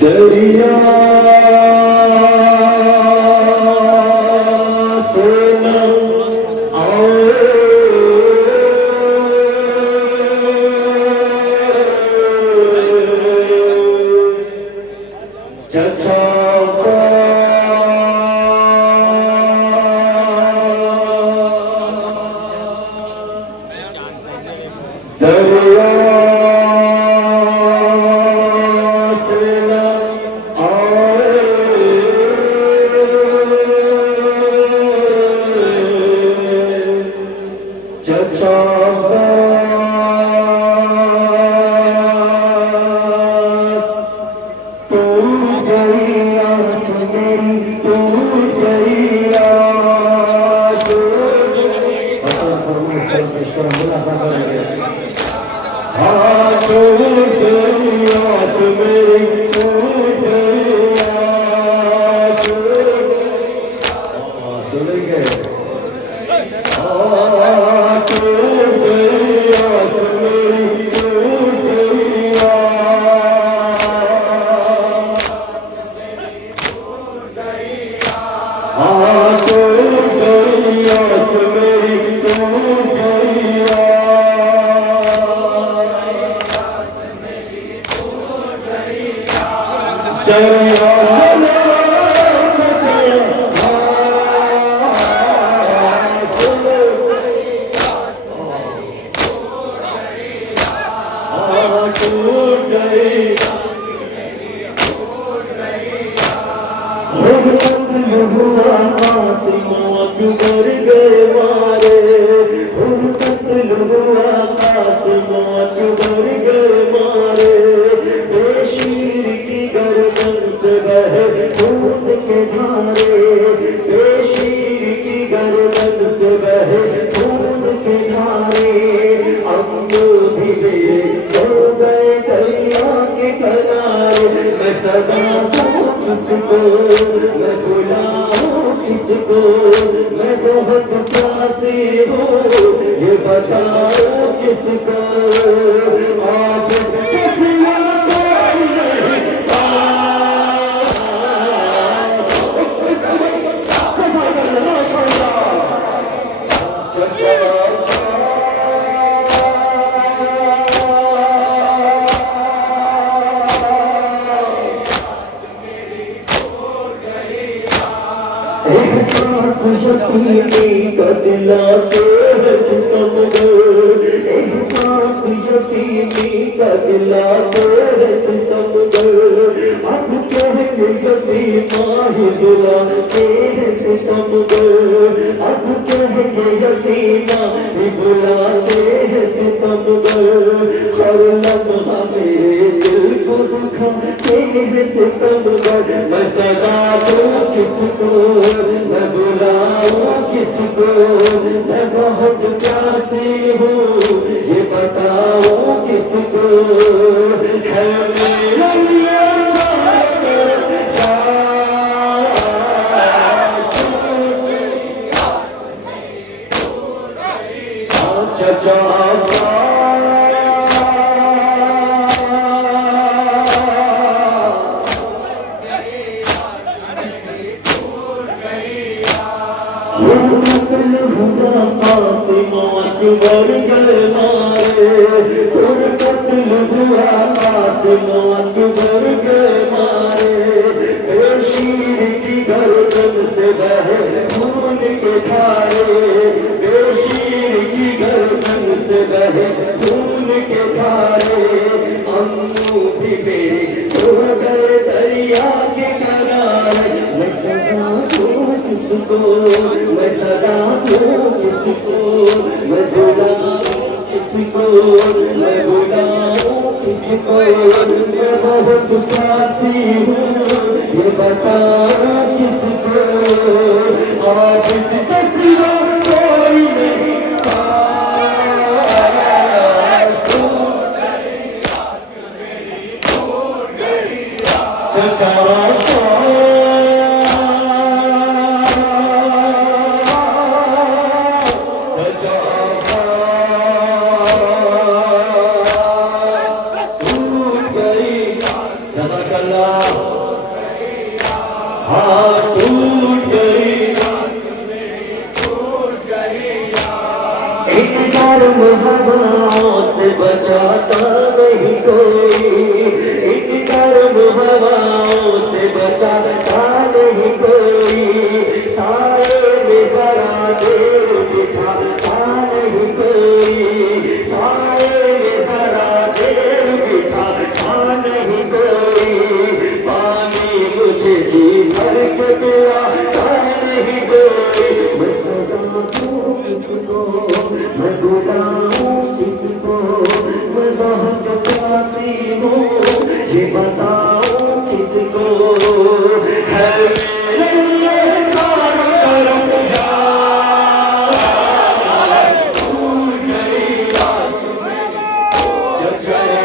दरिया से न आए चचा दरिया जज़ाकल्लाह। हाँ टूट गई एक गर्म हवाओं से बचाता नहीं कोई, एक गर्म हवाओं से बचाता नहीं कोई, साए में जरा देर बिठाता नहीं कोई, साए में जरा देर बिठाता नहीं कोई, पानी मुझे जी भर के पिलाता नहीं कोई, मैं सदा दूं किसको, मैं बुलाऊं किसको, मैं बहुत प्यासी हूँ ये बताऊं किसको, है मेरे लिए चारों तरफ यार, भूल गई आज जब जाए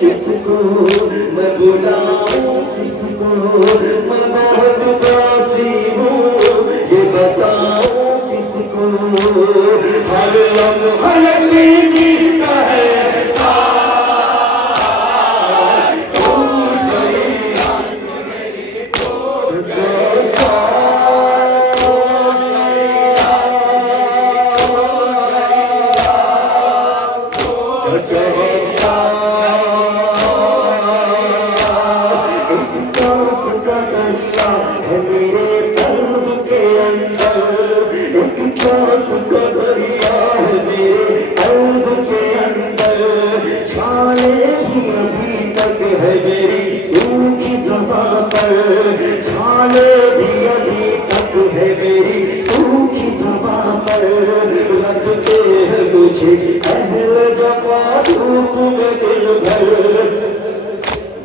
किसको, मैं बुलाऊं किसको, मैं बहुत प्यासी हूँ ये बताऊं किसको, हर लम्हा गीता है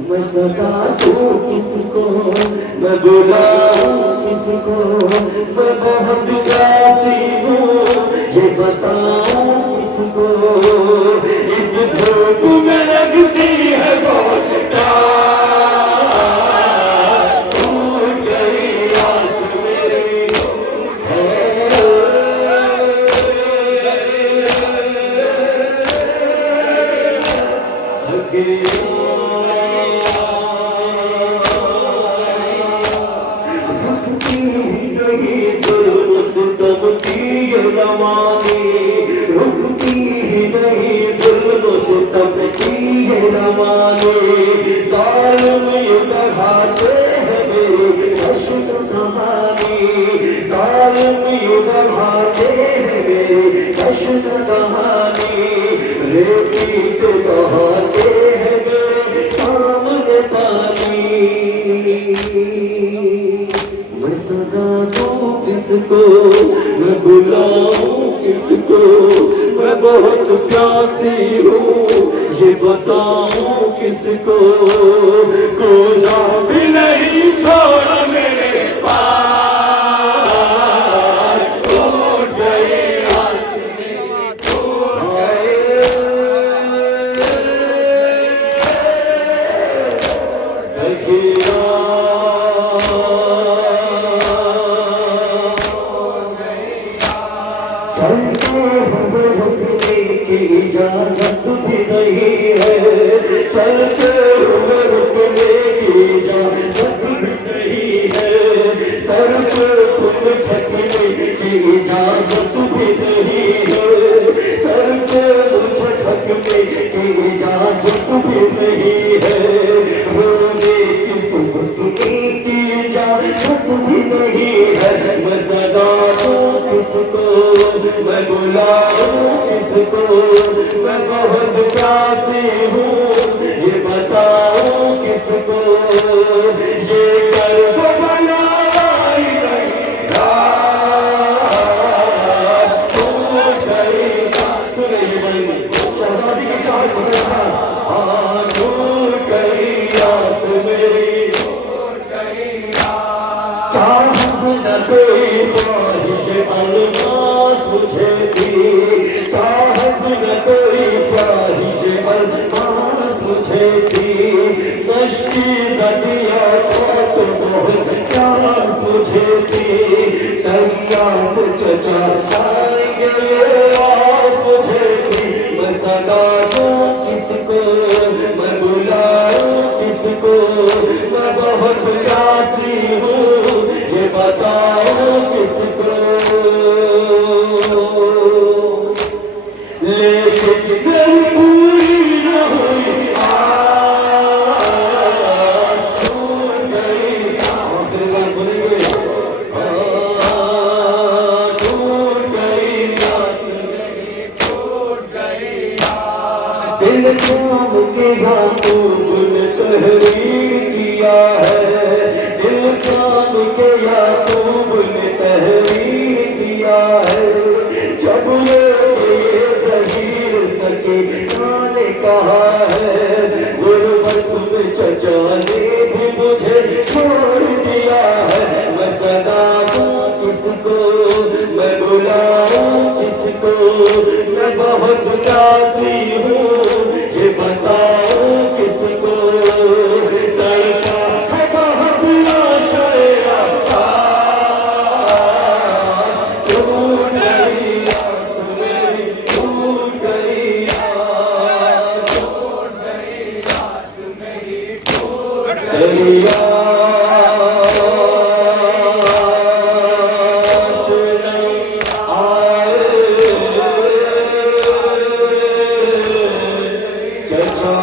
मैं सदा दूं किसको, मैं बुलाऊं किसको, मैं बहुत प्यासी हूँ ये बताऊं किसको, इस धूप में लगती है बहुत प्यास, टूट गई आस मेरी रुकती ही नहीं जुल्म सितम की ये रवानी, ज़ालिम ये बढ़ाते हैं मेरी अश्क कहानी, ज़ालिम ये बढ़ाते हैं मेरी अश्क कहानी, रेती पे बहाते हैं मेरे सामने पानी, मैं सदा दूं किसको, मैं बुलाऊं किसको, मैं बहुत प्यासी हूँ ये बताऊं किसको, कोज़ा भी नहीं छोड़ा मेरे पास, टूट गई आस मेरी टूट गई, सखिया चलते हुए रुकने की इजाजत भी नहीं है, चलते हुए रुकने की इजाजत भी नहीं है, सर पे खुद ठकने की इजाजत भी नहीं है, सर पे मुझे ठकने की इजाजत भी नहीं है, रोने की सुबह की इजाजत भी नहीं है, मैं सदा दूं किसको, मैं बुलाऊं किसको, मैं बहुत प्यासी हूँ, ये बताऊं किसको, ये कर्ब बनाई नहीं रात टूट गई। सुने ये बड़ी शहजादी की चाहत बड़ा खास, हाँ टूट गई आस मेरी, चाहत न कोई ख्वाहिश अलमास मुझे थी, चाहत न कोई ख्वाहिश अलमास मुझे थी, मस्ती नदिया तो बहुत प्यास मुझे थी, दरिया से चचा आएंगे आस मुझे थी, मैं सदा दूं किसको, मैं बुलाऊं किसको, मैं बहुत प्यासी हूँ, ये बताओ किसको, लेकिन मेरी पूरी न हुई आज छूट गई। आखिर बार सुनेंगे, छूट गई आस मेरी, छूट गई दिल थाम के याकूब ने तहरीर किया है, दिल थाम के याकूब ने तहरीर किया है, जब ये ज़हीर सकीना ने कहा है, गुरबत में चचा ने भी मुझे छोड़ दिया है, मैं सदा दूं किसको, मैं बुलाऊं किसको, मैं बहुत प्यासी हूँ, ये बताओ किसको, तड़का है बहुत लाशें अब्बास, टूट गई आस मेरी, टूट गई आस, टूट गई आस मेरी, टूट गई आस नहीं आए चचा